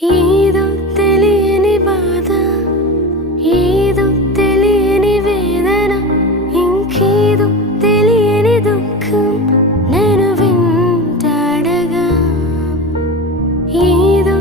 ఏదో తెలియని బాధ, ఏదో తెలియని వేదన, ఇంకేదో తెలియని దుఃఖం నన్ను వెంటాడగా. ఏదో